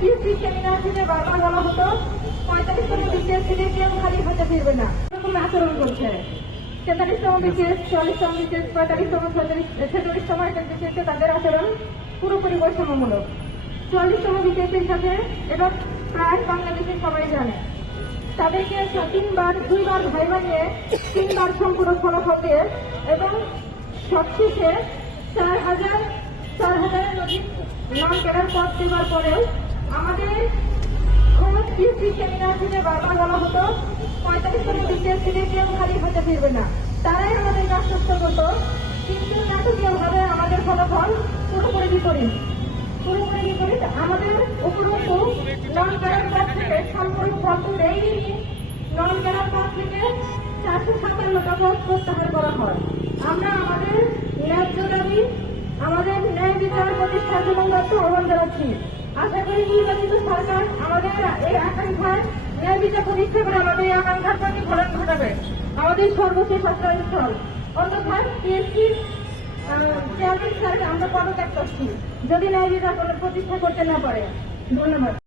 PSC seminar থেকে বারবার বলা হতো 45তম বিসিএস থেকে কেউ খালি হতে ফিরবে না, এরকম আচরণ করছে। 43তম বিসিএস, 44তম বিসিএস, 45তম, 46তম বিসিএসে তাদের আচরণ পুরোপুরি বৈষম্যমূলক। 44তম বিসিএসের সাথে এটা প্রায় বাংলাদেশের সবাই জানে। তাদেরকে দুইবার ভাইবা নিয়ে 3বার সম্পূর্ণ ফলাফল দিয়ে এবং সবশেষে 4,000-4,000-এর অধিক নাম কেনার পর দেওয়ার পরেও আমাদের পিএসসি সেমিনার থেকে বারবার বলা হতো 45তম বিসিএস থেকে কেউ খালি হতে ফিরবে না। তারাই আমাদেরকে আশ্বস্ত করতো, কিন্তু নাটকীয়ভাবে আমাদের ফলাফল পুরোপুরি বিপরীত। আমাদের উপরন্তু নন কেনার পর থেকে সম্পূর্ণ ভরপুর এই নন কেনার পর থেকে 457 টাকা প্রত্যাহার করা হয়। আমরা আমাদের ন্যায্য দাবি, আমাদের ন্যায় বিচার প্রতিষ্ঠার জন্য আহ্বান জানাচ্ছি। আশা করি নির্বাচিত সরকার আমাদের এই আকাঙ্ক্ষার ন্যায় বিচার প্রতিষ্ঠা করে আমাদের এই আকাঙ্ক্ষার প্রতি ফলন ঘটাবে, আমাদের সর্বশেষ আশ্রয়স্থল। অন্যথায় পিএসসি চেয়ারম্যান স্যার আমরা পদত্যাগ করছি যদি ন্যায় বিচার প্রতিষ্ঠা করতে না পারে। ধন্যবাদ।